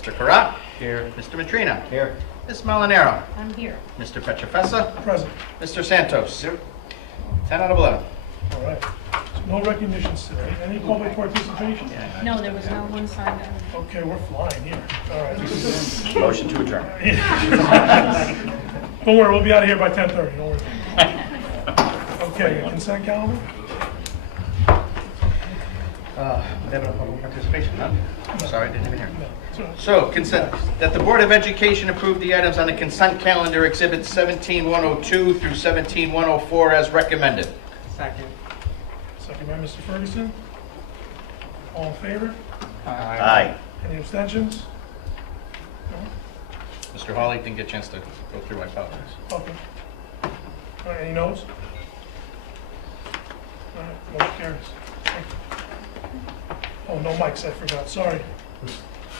Mr. Karat? Here. Mr. Matrina? Here. Ms. Molinaro? I'm here. Mr. Petrofessa? Present. Mr. Santos? 10 out of 11. All right. So no recognitions today. Any public participation? No, there was no one signed up. Okay, we're flying here. All right. Motion to adjourn. Don't worry, we'll be out of here by 10:30. Don't worry. Okay, consent calendar? We have no public participation, none? Sorry, I didn't even hear. No. It's all right. So, consent, that the Board of Education approve the items on the consent calendar, exhibits 17102 through 17104 as recommended. Second. Second by Mr. Ferguson. All in favor? Aye. Any abstentions? No? Mr. Hawley didn't get a chance to go through, I apologize. Okay. All right, any no's? All right, motion carries. Thank you. Oh, no mics, I forgot, sorry.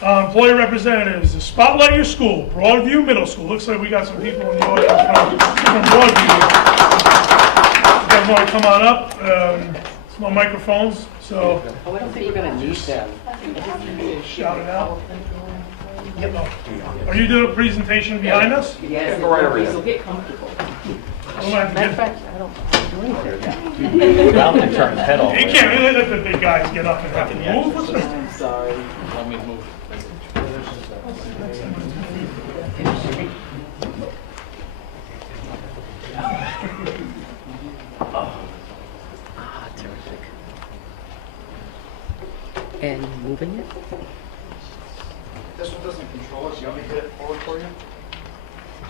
Employee representatives, Spotlight Your School, Broadview Middle School. Looks like we got some people in the audience from Broadview. You guys want to come on up? There's no microphones, so Oh, I don't think we're gonna need them. shout it out. Yep. Are you doing a presentation behind us? Yes, go right over there. So get comfortable. We'll have to Matter of get- fact, I don't do anything. Ralph can turn his head off. You can't really let the big guys get up and have to move. I'm sorry. Let me move. Terrific. And moving it? This one doesn't control it, so you want me to hit it forward for you?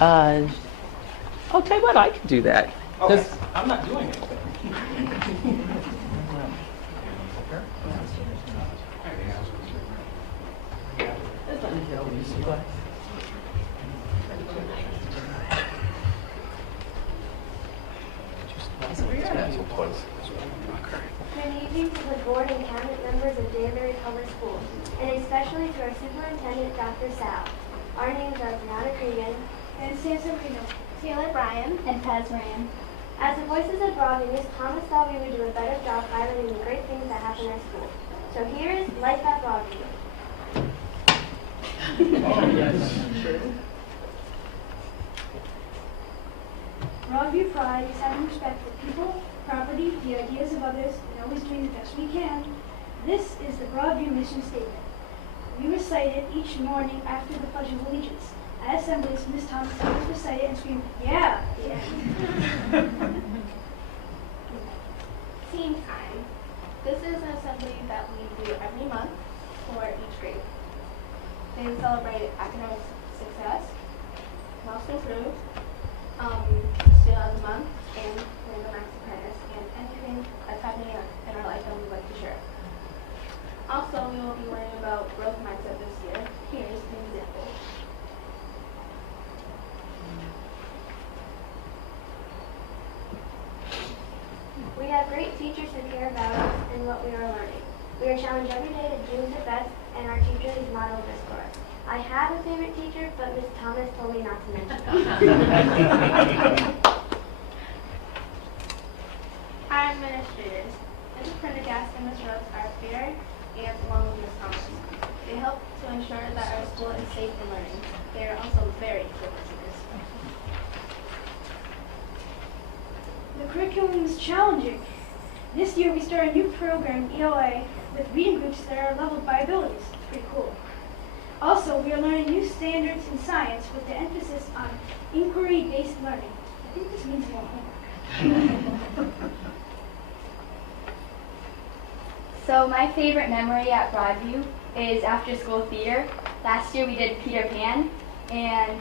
I'll tell you what, I can do that. Okay, I'm not doing it. Good evening to the board and cabinet members of Danbury Public Schools, and especially to our superintendent, Dr. Sal. Our names are Brianna Cregan and Samson Reno, Taylor Bryan, and Pez Moran. As the voices of Broadview, Ms. Thomas thought we would do a better job highlighting the great things that happen at school. So here is Life at Broadview. Broadview Pride is having respect for people, property, the ideas of others, and always doing the best we can. This is the Broadview mission statement. We recite it each morning after the Pledge of Allegiance. At assemblies, Ms. Thomas always recite it and scream, "Yeah!" Team time. This is an assembly that we do every month for each grade. They celebrate academic success, milestone improved, student of the month, and random acts of kindness, and anything that's happening in our life that we'd like to share. Also, we will be learning about growth mindset this year. Here's an example. We have great teachers who care about us and what we are learning. We are challenged every day to do the best, and our teachers model this for us. I have a favorite teacher, but Ms. Thomas told me not to mention them. Our administrators, Mrs. Prendergast and Ms. Rose, are fair and along with Ms. Thomas. They help to ensure that our school is safe for learning. They are also very good listeners. The curriculum is challenging. This year we start a new program, ELA, with reading groups that are leveled by abilities. Pretty cool. Also, we are learning new standards in science with the emphasis on inquiry-based learning. I think this means more homework. So my favorite memory at Broadview is after school theater. Last year we did Peter Pan, and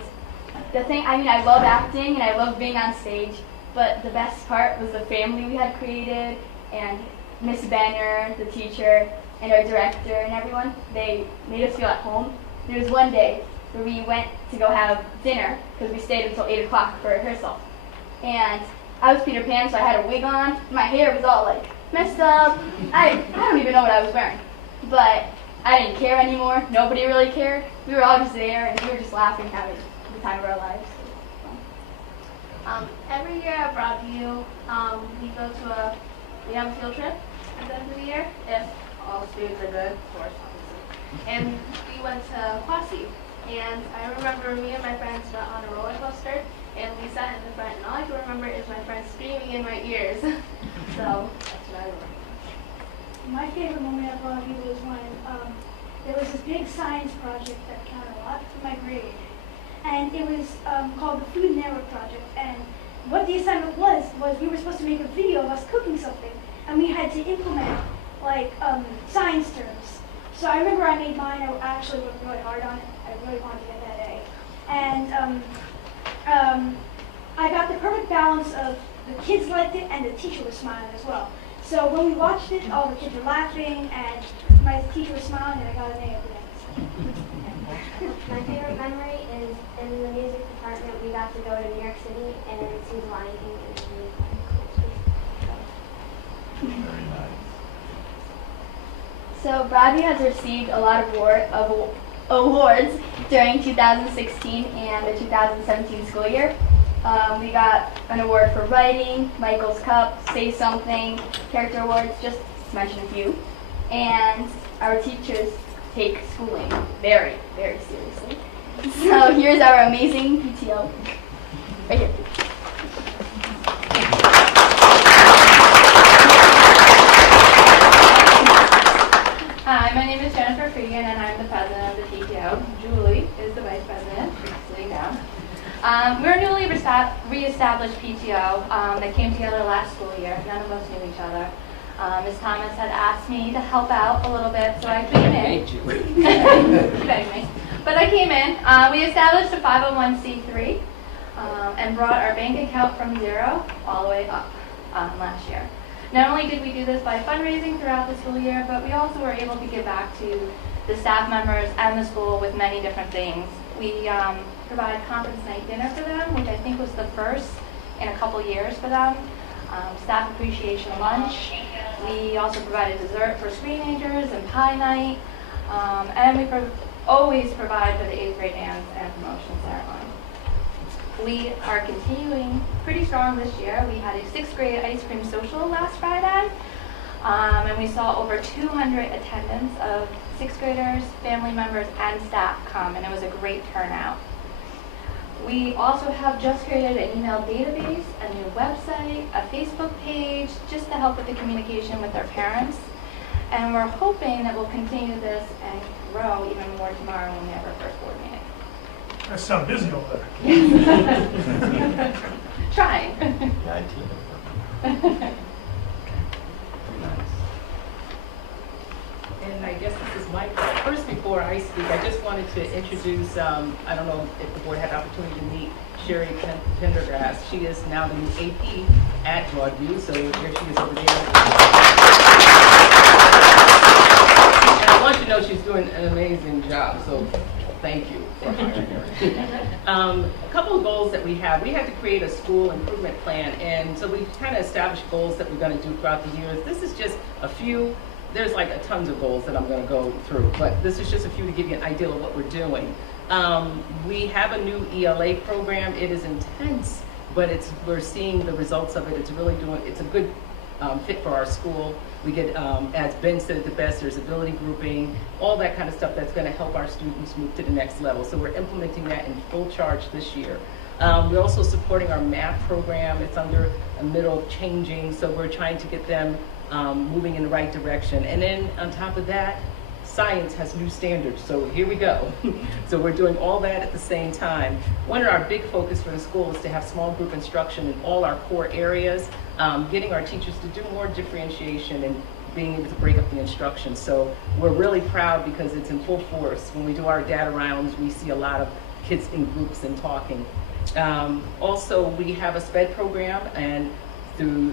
I love acting and I love being on stage, but the best part was the family we had created, and Miss Benner, the teacher, and our director and everyone. They made us feel at home. There was one day where we went to go have dinner because we stayed until 8 o'clock for rehearsal. And I was Peter Pan, so I had a wig on. My hair was all like messed up. I don't even know what I was wearing. But I didn't care anymore. Nobody really cared. We were all just there, and we were just laughing, having the time of our lives. Every year at Broadview, we have a field trip at the end of the year, if all the students are good, of course, obviously. and we went to Quasi. And I remember me and my friends got on a roller coaster, and we sat in the front, and all I can remember is my friends screaming in my ears. So that's what I remember. My favorite moment at Broadview was when there was this big science project that counted a lot for my grade. And it was called the Food Network Project. And what the assignment was we were supposed to make a video of us cooking something. And we had to implement, like, science terms. So I remember I made mine. I actually worked really hard on it. I really wanted to get that A. And I got the perfect balance of the kids liked it and the teacher was smiling as well. So when we watched it, all the kids were laughing and my teacher was smiling and I got an A at the end. My favorite memory is in the music department. We got to go to New York City and see the Lion King, and it was really fun. Very nice. So Broadview has received a lot of awards during 2016 and the 2017 school year. We got an award for writing, Michael's Cup, Say Something, character awards, just to mention a few. And our teachers take schooling very, very seriously. So here's our amazing PTO. Right here. Hi, my name is Jennifer Freegan, and I'm the president of the PTO. Julie is the vice president, sitting down. We're a newly reestablished PTO that came together last school year. None of us knew each other. Ms. Thomas had asked me to help out a little bit, so I came in. She begged me. But I came in. We established a 501c3 and brought our bank account from 0 all the way up last year. Not only did we do this by fundraising throughout the school year, but we also were able to give back to the staff members and the school with many different things. We provide conference night dinner for them, which I think was the first in a couple years for them. Staff appreciation lunch. We also provided dessert for screenagers and pie night. And we always provide for the 8th grade dance and promotion ceremony. We are continuing pretty strong this year. We had a 6th grade ice cream social last Friday, and we saw over 200 attendance of 6th graders, family members, and staff come, and it was a great turnout. We also have just created an email database, a new website, a Facebook page, just to help with the communication with their parents. And we're hoping that we'll continue this and grow even more tomorrow when we have our first board meeting. I sound busy over there. Trying. The IT. Very nice. And I guess this is my part. First, before I speak, I just wanted to introduce, I don't know if the board had the opportunity to meet Sherry Pendergrass. She is now the new AP at Broadview, so here she is over there. And I want you to know she's doing an amazing job, so thank you for hiring her. A couple of goals that we had to create a school improvement plan, and so we kind of established goals that we're going to do throughout the years. This is just a few. There's like a tons of goals that I'm going to go through, but this is just a few to give you an idea of what we're doing. We have a new ELA program. It is intense, but we're seeing the results of it. It's a good fit for our school. We get, as Ben said it the best, there's ability grouping, all that kind of stuff that's going to help our students move to the next level. So we're implementing that in full charge this year. We're also supporting our math program. It's under a middle changing, so we're trying to get them moving in the right direction. And then on top of that, science has new standards, so here we go. So we're doing all that at the same time. One of our big focus for the school is to have small group instruction in all our core areas, getting our teachers to do more differentiation and being able to break up the instruction. So we're really proud because it's in full force. When we do our data rounds, we see a lot of kids in groups and talking. Also, we have a SPED program, and through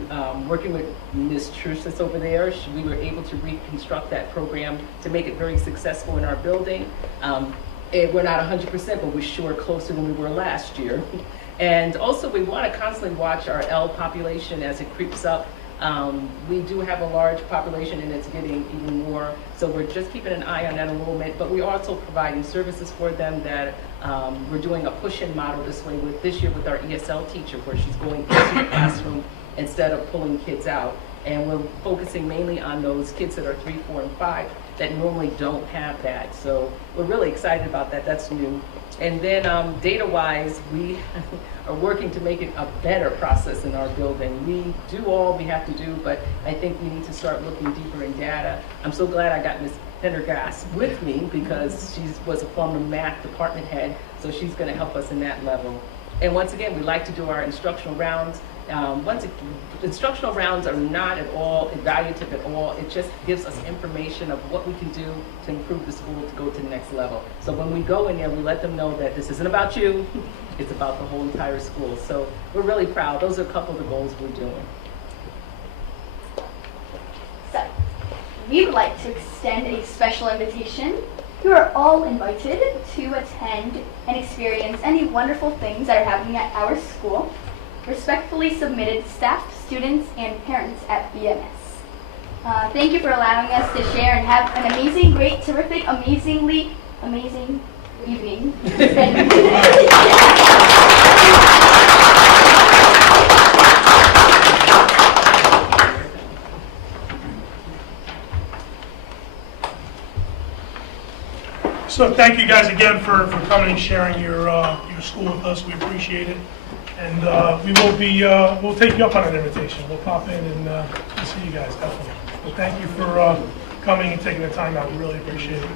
working with Ms. Trush that's over there, we were able to reconstruct that program to make it very successful in our building. We're not 100%, but we're sure closer than we were last year. And also, we want to constantly watch our L population as it creeps up. We do have a large population, and it's getting even more, so we're just keeping an eye on that enrollment, but we're also providing services for them that we're doing a push-in model this year with our ESL teacher, where she's going into the classroom instead of pulling kids out. And we're focusing mainly on those kids that are 3, 4, and 5 that normally don't have that. So we're really excited about that. That's new. And then data-wise, we are working to make it a better process in our building. We do all we have to do, but I think we need to start looking deeper in data. I'm so glad I got Ms. Pendergast with me because she was a former math department head, so she's going to help us in that level. And once again, we like to do our instructional rounds. Instructional rounds are not at all evaluative at all. It just gives us information of what we can do to improve the school to go to the next level. So when we go in there, we let them know that this isn't about you, it's about the whole entire school. So we're really proud. Those are a couple of the goals we're doing. So, we would like to extend a special invitation. You are all invited to attend and experience any wonderful things that are happening at our school. Respectfully submitted, staff, students, and parents at BMS. Thank you for allowing us to share and have an amazing, great, terrific, amazing evening. So thank you guys again for coming and sharing your school with us. We appreciate it. And we will be, we'll take you up on an invitation. We'll pop in and see you guys, definitely. But thank you for coming and taking the time out. We really appreciate it.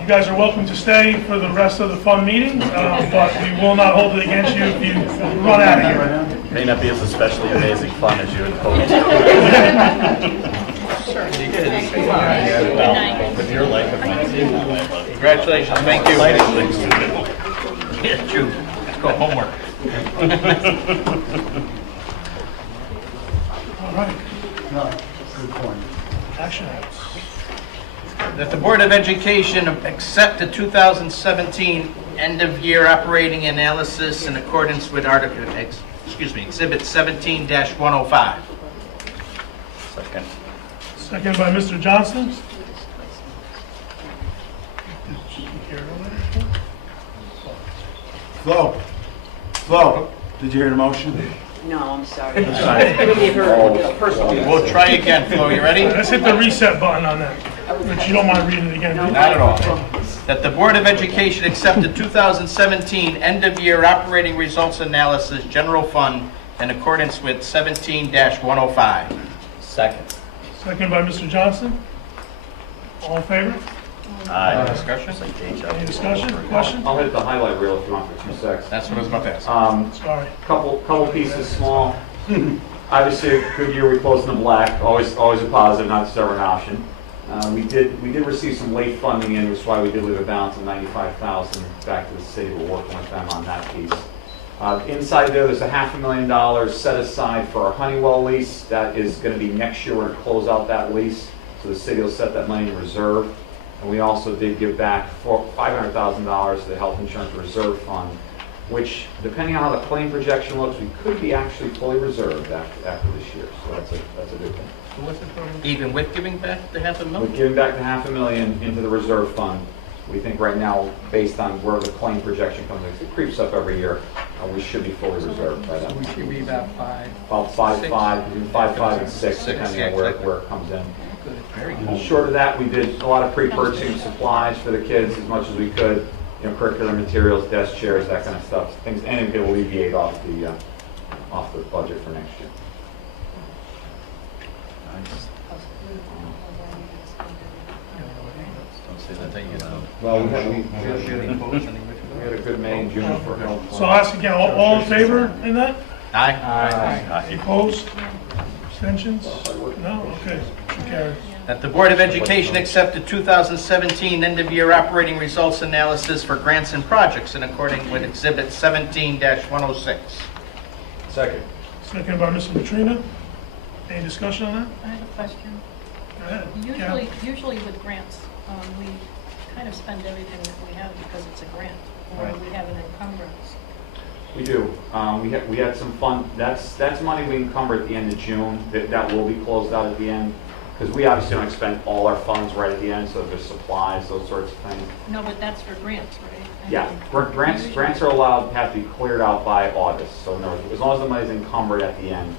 You guys are welcome to stay for the rest of the fun meetings, but we will not hold it against you if you run out of here. May not be as especially amazing fun as you had hoped. Well, with your life, it might seem that way, but. Congratulations, thank you. Yeah, Drew, go homework. All right, No, good point. action items. That the Board of Education accept the 2017 end-of-year operating analysis in accordance with Exhibit 17-105. Second. Second by Mr. Johnston. Flo, did you hear the motion? No, I'm sorry. We'll try again, Flo, you ready? Let's hit the reset button on that. But you don't mind reading it again, do you? Not at all. That the Board of Education accept the 2017 end-of-year operating results analysis general fund in accordance with 17-105. Second. Second by Mr. Johnston. All in favor? Aye. Discussion? It's like deja vu. Any discussion, question? I'll hit the highlight reel if you want for 2 seconds. That's what I was about to ask. Sorry. Couple pieces, small. Obviously, a good year, we closed in the black. Always a positive, not just ever an option. We did receive some late funding in, which is why we did leave a balance of $95,000 back to the city. We're working with them on that piece. Inside there's a $500,000 set aside for our Honeywell lease. That is going to be next year. We're going to close out that lease, so the city will set that money in reserve. And we also did give back $500,000 to the health insurance reserve fund, which, depending on how the claim projection looks, we could be actually fully reserved after this year. So that's a good thing. Even with giving back the $500,000? With giving back the $500,000 into the reserve fund, we think right now, based on where the claim projection comes, it creeps up every year, we should be fully reserved by that. We should be about About 5.5, between 5.5 and 6, depending on where it comes in. Very good. Short of that, we did a lot of pre-purchasing supplies for the kids as much as we could, curricular materials, desk chairs, that kind of stuff. Things, anything that will alleviate off the budget for next year. Don't say that, you know. Well, we had a good May and June for health. So I'll ask again, all in favor in that? Aye. Opposed? Abstentions? No? Okay, motion carries. That the Board of Education accept the 2017 end-of-year operating results analysis for grants and projects in accordance with Exhibit 17-106. Second. Second by Mr. Matrina. Any discussion on that? I have a question. Go ahead. Usually with grants, we kind of spend everything that we have because it's a grant, or Right. we have an encumbrance. We do. We had some fun. That's money we encumber at the end of June. That will be closed out at the end, because we obviously don't expend all our funds right at the end. So there's supplies, those sorts of things. No, but that's for grants, right? Yeah, grants are allowed to have to be cleared out by August. So in other words, as long as the money is encumbered at the end,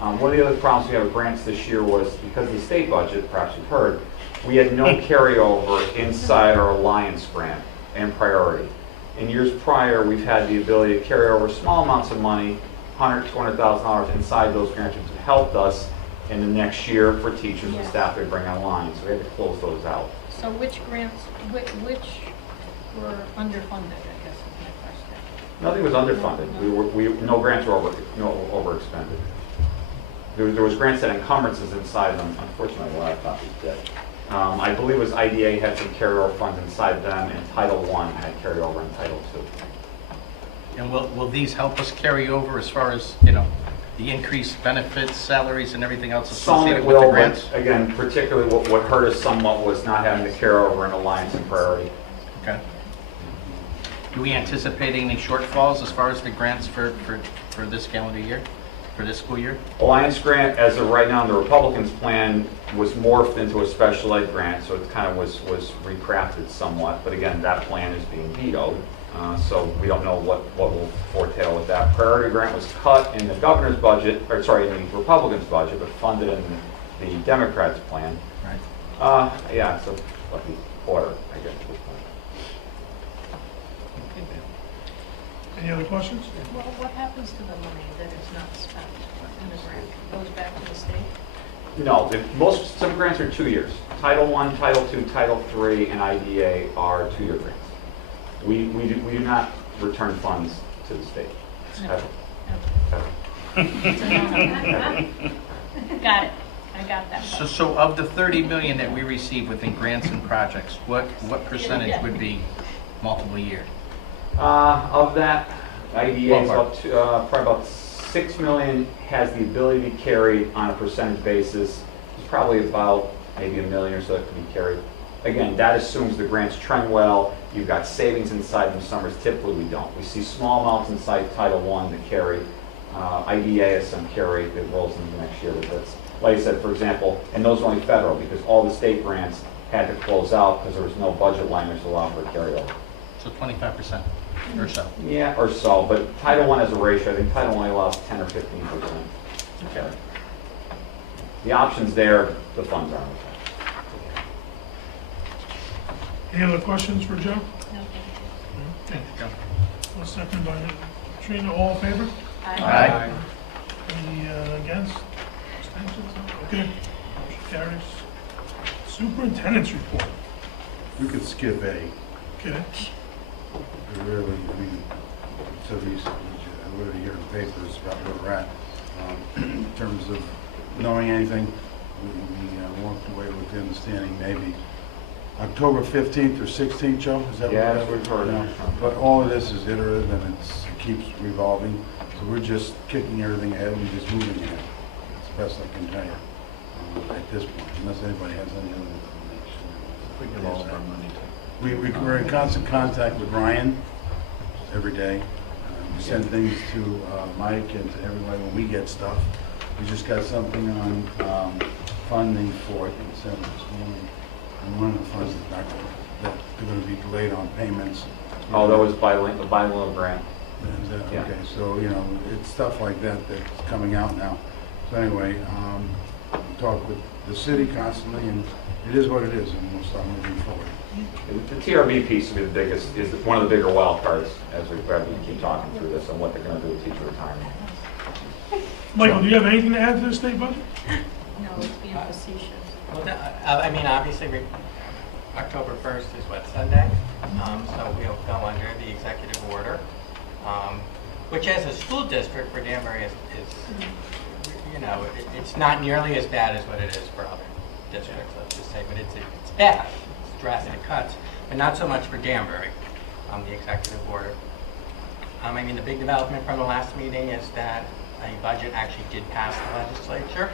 One of the other problems we have with grants this year was because of the state budget, perhaps you've heard, we had no carryover inside our Alliance grant and priority. In years prior, we've had the ability to carry over small amounts of money, $100,000, $200,000 inside those grants, which have helped us in the next year for teachers and staff they bring online. So we had to close those out. So which grants, which were underfunded, I guess is my question. Nothing was underfunded. No grants were overexpended. There was grants that had encumbrances inside them. Unfortunately, the laptop is dead. I believe it was IDA had some carryover funds inside them, and Title I had carryover in Title II. And will these help us carry over as far as, the increased benefits, salaries, and everything else Some it associated with the will, grants? but again, particularly what hurt us somewhat was not having the carryover in Alliance and Priority. Okay. Do we anticipate any shortfalls as far as the grants for this calendar year, for this school year? Alliance grant, as of right now, in the Republicans' plan, was morphed into a special ed grant, so it kind of was recrafted somewhat. But again, that plan is being vetoed, so we don't know what will foretell with that. Priority grant was cut in the governor's budget, in the Republicans' budget, but funded in the Democrats' plan. Right. Yeah, so lucky quarter, I guess, at this point. Any other questions? Well, what happens to the money that is not spent in the grant? It goes back to the state? No, some grants are 2 years. Title I, Title II, Title III, and IDA are 2-year grants. We do not return funds to the state. Ever. Got it. I got that. So of the 30 million that we receive within grants and projects, what percentage would be multiple year? Of that, IDA is probably about 6 million has the ability to be carried on a percentage basis. There's probably about maybe $1 million or so that can be carried. Again, that assumes the grants trend well. You've got savings inside them. Summers typically we don't. We see small amounts inside Title I that carry. IDA has some carry that rolls into next year. But that's, like I said, for example, and those are only federal because all the state grants had to close out because there was no budget language to allow for carryover. So 25% or so? Yeah, or so, but Title I has a ratio. I think Title I allows 10 or 15%. Okay. The option's there, the funds aren't. Any other questions for Joe? No, Okay. One second by Trina, all in favor? Aye. Any against? Abstentions? Okay. Motion carries. Superintendent's report. We could skip A. Okay. Really, so these, I literally hear in the papers about where we're at. In terms of knowing anything, we walked away with the understanding maybe October 15th or 16th, Joe? Is that Yeah, what that's what we've heard. Yeah. But all of this is iterative and it keeps revolving. So we're just kicking everything ahead and just moving ahead. That's the best I can tell you at this point, unless anybody has any other information. We give all of our money to. We're in constant contact with Ryan every day. We send things to Mike and to everybody when we get stuff. We just got something on funding for, I think it's this morning, and one of the funds is not that they're going to be delayed on payments. Oh, that was the bilingual grant. Is that, Yeah. okay, so, it's stuff like that that's coming out now. So anyway, we talk with the city constantly, and it is what it is, and we'll start moving forward. The TRB piece will be the biggest, is one of the bigger wild cards as we keep talking through this and what they're going to do with teacher retirement. Michael, do you have anything to add to the state budget? no, it's being facetious. Well, I mean, obviously, October 1st is what, Sunday? So we'll go under the executive order, which as a school district for Danbury is it's not nearly as bad as what it is for other districts, let's just say, but it's bad. It's drastic cuts, but not so much for Danbury, the executive order. I mean, the big development from the last meeting is that a budget actually did pass the legislature.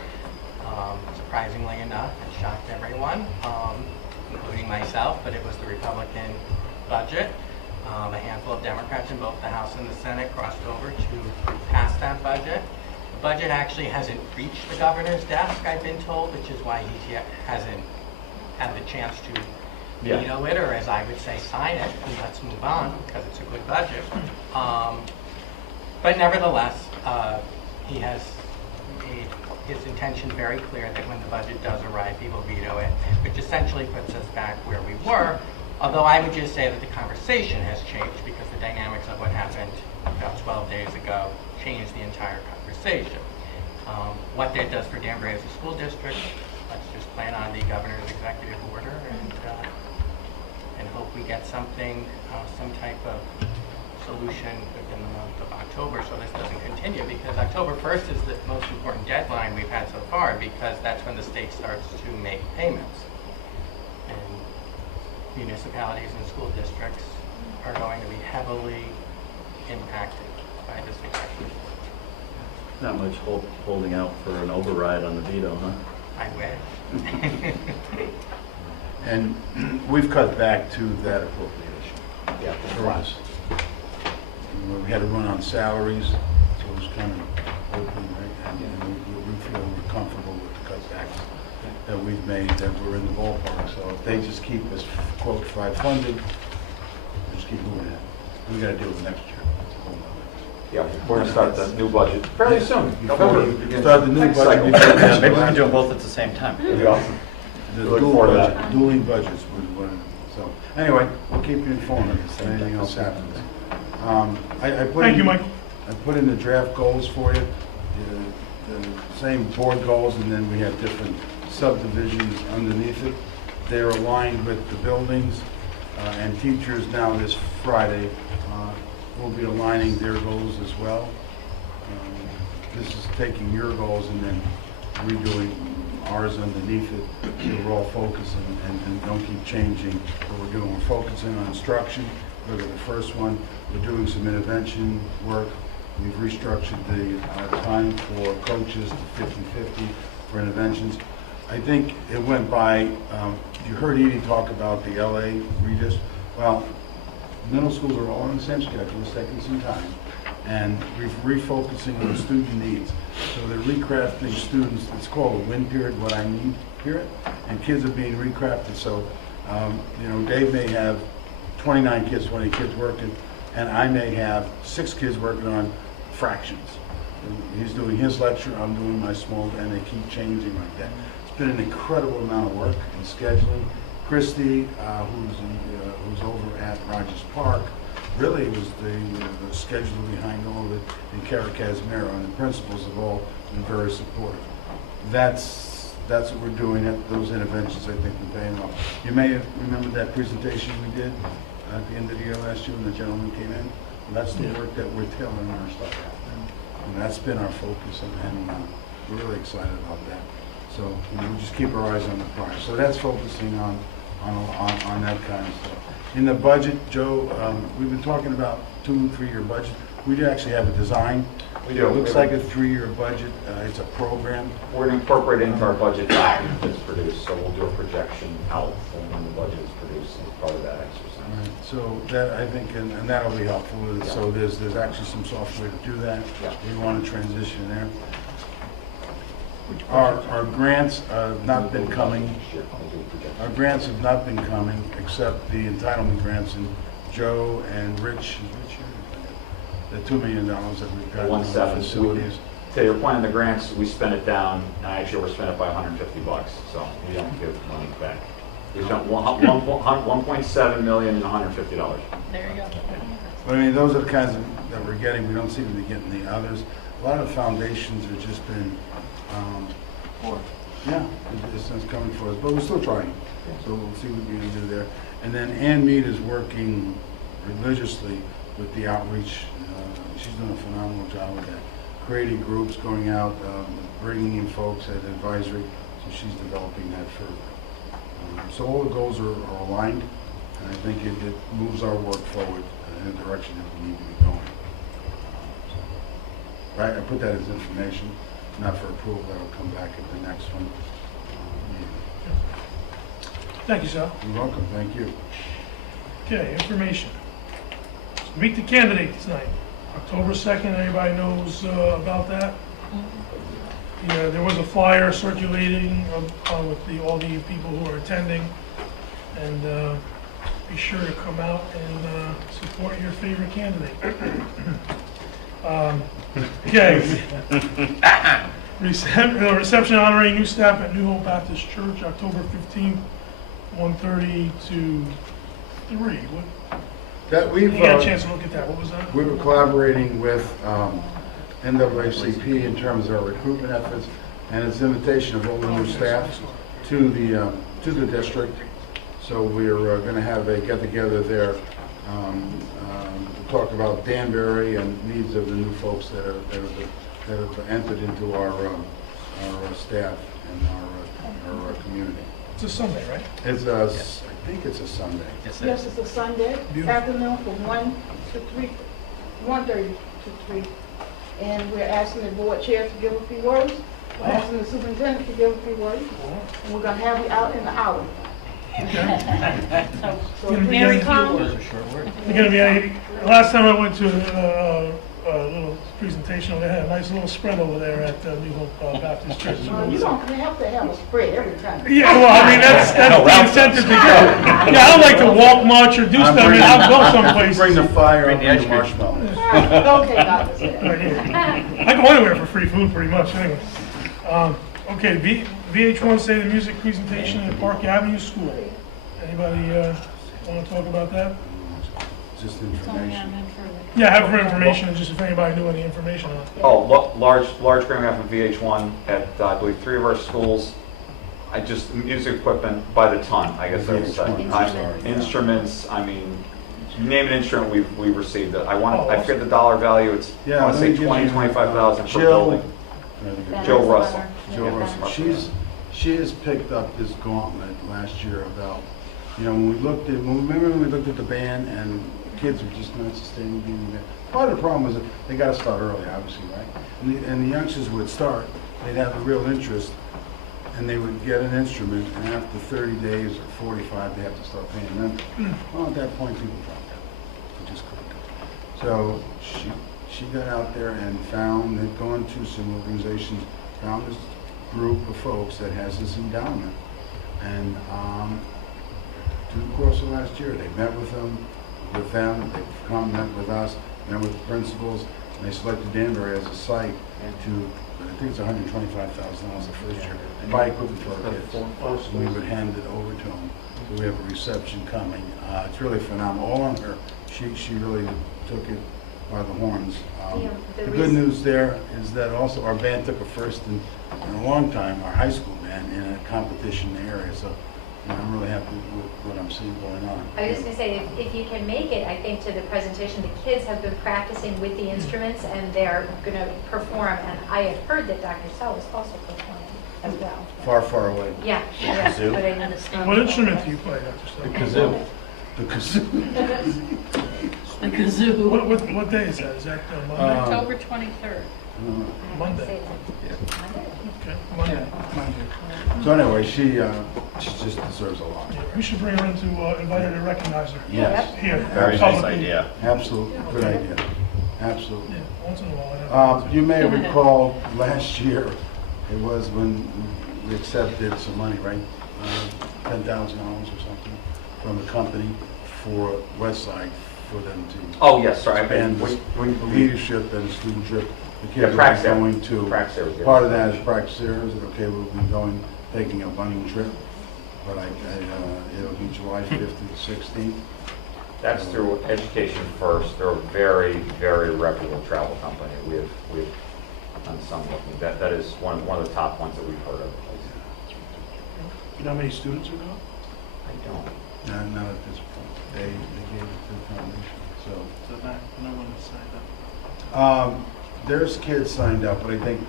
Surprisingly enough, it shocked everyone, including myself, but it was the Republican budget. A handful of Democrats in both the House and the Senate crossed over to pass that budget. The budget actually hasn't reached the governor's desk, I've been told, which is why he hasn't had the chance to veto it, or as I would say, sign it, and let's move on, because it's a good budget. But nevertheless, he has made his intention very clear that when the budget does arrive, he will veto it, which essentially puts us back where we were. Although I would just say that the conversation has changed because the dynamics of what happened about 12 days ago changed the entire conversation. What that does for Danbury as a school district, let's just plan on the governor's executive order and hope we get something, some type of solution within the month of October so this doesn't continue, because October 1st is the most important deadline we've had so far, because that's when the state starts to make payments. And municipalities and school districts are going to be heavily impacted by this executive order. Not much holding out for an override on the veto, huh? I wish. And we've cut back to that appropriation. Yeah, For us. We had to run on salaries, so it was kind of open, right? And we feel we're comfortable with the cutbacks that we've made, that we're in the ballpark. So if they just keep us, quote, funded, we'll just keep moving ahead. We got to deal with next year. Yeah, we're gonna start the new budget fairly soon. Before we start the new budget. Yeah, maybe we can do them both at the same time. That'd be awesome. The Look dual forward to budget, that. dueling budgets would win. So, anyway, we'll keep you informed if anything else happens. I put Thank in- you, Mike. I put in the draft goals for you, the same board goals, and then we have different subdivisions underneath it. They're aligned with the buildings, and teachers now this Friday will be aligning their goals as well. This is taking your goals and then redoing ours underneath it, so we're all focusing and don't keep changing what we're doing. We're focusing on instruction. Look at the first one. We're doing some intervention work. We've restructured the time for coaches to 50-50 for interventions. I think it went by, you heard Edie talk about the LA redist. Well, middle schools are all on the same schedule, it's taking some time. And we're refocusing on student needs. So they're recrafting students, it's called a win period, what I need period. And kids are being recrafted. So, Dave may have 29 kids, 20 kids working, and I may have 6 kids working on fractions. And he's doing his lecture, I'm doing my small, and they keep changing like that. It's been an incredible amount of work in scheduling. Christy, who's over at Rogers Park, really was the scheduler behind all of it, and Kara Casimiro, and the principals have all been very supportive. That's what we're doing. Those interventions, I think, are paying off. You may remember that presentation we did at the end of the year last year when the gentleman came in. And that's the work that we're tailoring our stuff out. And that's been our focus, and we're really excited about that. So we just keep our eyes on the prize. So that's focusing on that kind of stuff. In the budget, Joe, we've been talking about 2-3-year budget. We do actually have a design. We do. It looks like a 3-year budget. It's a program. We're gonna incorporate it into our budget document that's produced, so we'll do a projection out when the budget is produced as part of that exercise. Right. So that, I think, and that'll be helpful. So there's actually some software to do that. Yeah. We want to transition there. Our grants have not been coming. Our grants have not been coming, except the entitlement grants, and Joe and Rich, the $2 million that we've got. 1.7. Facilities. To your point on the grants, we spent it down, and I actually overspent it by $150, so we don't give money back. We spent 1.7 million and $150. There you go. But I mean, those are the kinds that we're getting. We don't seem to be getting the others. A lot of foundations have just been, it's coming for us, but we're still trying. So we'll see what we can do there. And then Ann Mead is working religiously with the outreach. She's doing a phenomenal job with that. Creating groups, going out, bringing in folks at advisory. So she's developing that further. So all the goals are aligned, and I think it moves our work forward in the direction that we need to be going. Right, I put that as information, not for approval. That'll come back at the next one. Thank you, Sal. You're welcome. Thank you. Okay, information. Meet the candidates tonight. October 2nd, everybody knows about that? Yeah, there was a flyer circulating with all the people who are attending. And be sure to come out and support your favorite candidate. Okay. Reception honoring new staff at New Hope Baptist Church, October 15th, 1:30 to 3. That You we've, got a chance to look at that, what was that? we were collaborating with NAACP in terms of our recruitment efforts, and it's an invitation of all the new staff to the district. So we're going to have a get-together there to talk about Danbury and needs of the new folks that have entered into our staff and our community. It's a Sunday, right? It's a, I think it's a Sunday. Yes, it's a Sunday Beautiful. afternoon from 1 to 3, 1:30 to 3. And we're asking the board chair to give a few words. We're asking the superintendent to give a few words. And we're gonna have you out in an hour. So Very calm. Those are short words. You're gonna be, last time I went to a little presentation, they had a nice little spread over there at New Hope Baptist Church. you don't have to have a spread every time. Yeah, well, I mean, that's the incentive to go. Yeah, I don't like to walk much or do stuff, I mean, I'll go someplace. Bring the fire, Bring I'll the bring ice the cream. marshmallows. Okay, Dr. Sid. Right here. I go anywhere for free food, pretty much, anyway. Okay, VH1 Say the Music presentation at Park Avenue School. Anybody want to talk about that? Just It's only information. on for Yeah, have for information, and just if anybody knew any information on it. Oh, large grant we have from VH1 at, I believe, 3 of our schools. Music equipment by the ton, I guess I would say. Instruments. Instruments, I mean, you name an instrument, we've received it. I forget the dollar value, it's, I want to say 20, 25,000 per building. Jill Russell. Jill Russell. She has picked up this gauntlet last year about, when we looked at the band and kids were just not sustaining being in the band. Part of the problem was that they got to start early, obviously, right? And the youngsters would start, they'd have a real interest, and they would get an instrument, and after 30 days or 45, they have to start paying rent. Well, at that point, people dropped out. They just couldn't do it. So she got out there and had gone to some organizations, found this group of folks that has this endowment. And through the course of last year, they met with them, they've come, met with us, met with the principals, and they selected Danbury as a site to, I think it's $125,000 the first year, to buy equipment for our kids. We would hand it over to them. So we have a reception coming. It's really phenomenal. All on her. She really took it by the horns. The good news there is that also our band took a first in a long time, our high school band, in a competition in the area. So I'm really happy with what I'm seeing going on. I was just going to say, if you can make it, I think, to the presentation, the kids have been practicing with the instruments and they're going to perform. And I have heard that Dr. Sell is also performing as well. Far, far away. Yeah. Kazoo? But I understand. What instrument do you play, Dr. Stowe? The kazoo. the kazoo. What day is that? Is that Monday? October 23rd. Monday. Okay, Monday. So anyway, she just deserves a lot. Yeah, we should bring her in to invite her to recognize her. Yes. Here. Very nice publicly. idea. Absolutely, good idea. Absolutely. Yeah, once in a while. You may recall last year, it was when we accepted some money, right? $10,000 or something from the company for Westside for them to. Oh, yes, sorry. expand the leadership and the student trip. The kids are Praxair. going to. Praxair, yeah. Part of that is Praxair. Okay, we'll be taking a bunny trip, but it'll be July 5th to the 16th. That's through Education First. They're a very, very reputable travel company. We've done some looking. That is one of the top ones that we've heard of. You know how many students are going? I don't. Not at this point. They gave it to the foundation. So no one has signed up? There's kids signed up, but I think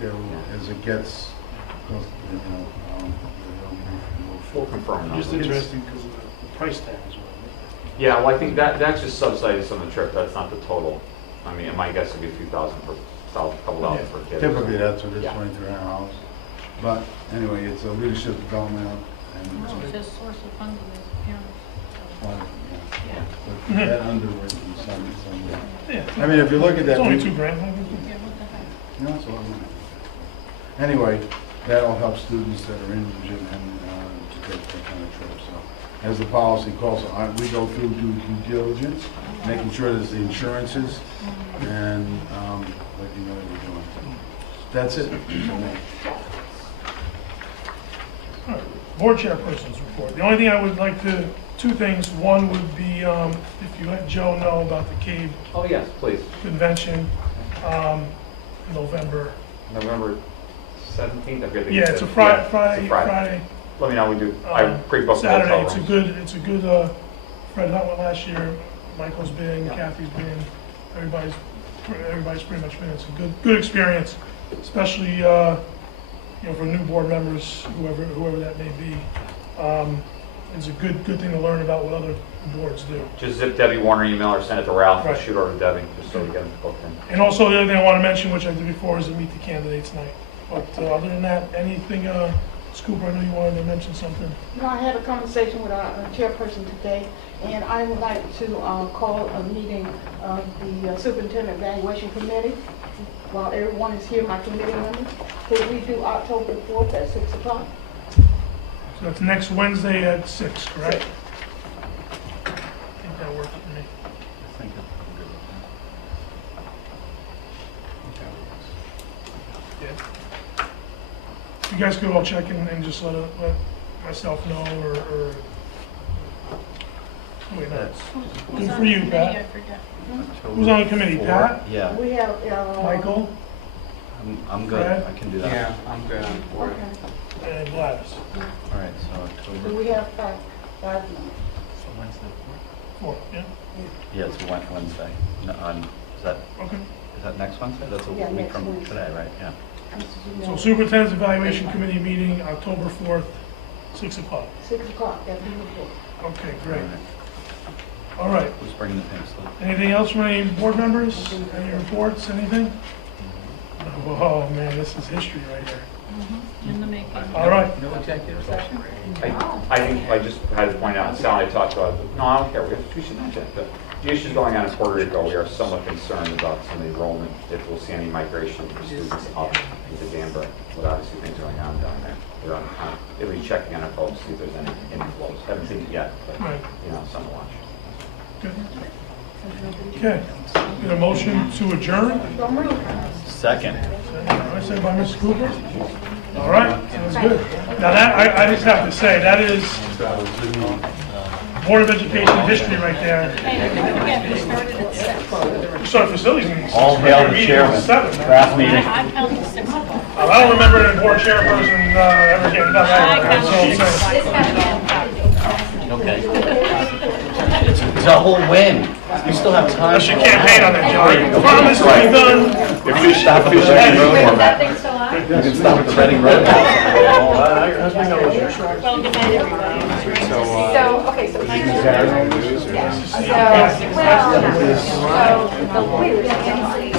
as it gets, We'll confirm Just numbers. interesting because of the price tag as well. Yeah, well, I think that's just subsidized on the trip. That's not the total. I mean, my guess would be a few thousand per, a couple thousand per kid. typically that's what it's, Yeah. $2,300. But anyway, it's a leadership development and No, it's just source of funding is parents. but that underwritten some. Yeah. I mean, if you look at It's that. only $2,000. Yeah, what the heck? No, it's a lot of money. Anyway, that'll help students that are in the gym and to take that kind of trip. So, as the policy calls, we go through due diligence, making sure there's the insurances, and let you know what we're doing. That's it. All right, Board chairperson's report. The only thing I would like to, two things. One would be if you let Joe know about the CAVE Oh, yes, please. convention, November. November 17th, I forget the. Yeah, it's a Yeah, Friday. Let me know, we do, I pre-booked the Saturday. hotel rooms. It's a good, Fred Hunt went last year, Michael's been, Kathy's been, everybody's pretty much been. It's a good experience, especially, for new board members, whoever that may be. It's a good thing to learn about what other boards do. Just zip Debbie Warner email or send it to Ralph, and Right. shoot over to Debbie, just so we get them booked in. And also, the other thing I want to mention, which I did before, is to meet the candidates night. But other than that, anything, Scoop, I know you wanted to mention something. No, I had a conversation with our chairperson today, and I would like to call a meeting of the Superintendent Evaluation Committee. While everyone is here, my committee members, could we do October 4th at 6 o'clock? So that's next Wednesday at 6, correct? I think that works for me. I think I'm good with Yeah. You guys could all check in and just let myself know, or wait, no. Good for you, Pat. that. Who's on the committee, Pat? Yeah, We have, Michael? I'm good, Fred? I can do that. Yeah, I'm good on board. okay. And Gladys. All right, so So October, we have five minutes. so Wednesday, 4, yeah? yeah, it's Wednesday. No, Okay. is that next Wednesday? That's a Yeah, week next from Wednesday. today, right? Yeah. So Superintendent's Evaluation Committee meeting, October 4th, 6 o'clock. 6 o'clock, that'd be good. Okay, great. All right. Who's bringing the pink slip? Anything else from any board members? Any reports, anything? Oh, man, this is history right here. In the making. All right. No executive session? I think I just had to point out, Sally talked about, no, I don't care, we should mention it, but the issues going on in Puerto Rico, we are somewhat concerned about some of the enrollment, if we'll see any migration of students up into Danbury, with obviously things going on down there. We're on, they'll be checking on our folks, see if there's any inflows. Haven't seen it yet, but, Right. something to watch. Good. Okay. Get a motion to adjourn? Second. All right, second by Mr. Cooper. All right, sounds good. Now that, I just have to say, that is Board of Education history right there. Yeah, we started at 6. We started facilities meetings. All hail the Meeting chairman. was 7, man. Draft meeting. I counted 6 o'clock. I don't remember the board chairperson ever getting done that. I That's all I'm saying. Okay. It's a whole win. You still have time. That's your campaign on that, Joey. Promise to be done. If we stop the Reading Road format, That thing's still on? you can stop the Reading Road. Well, good night, everybody. So, okay, so. Saturday news or- So, well, so, wait, we have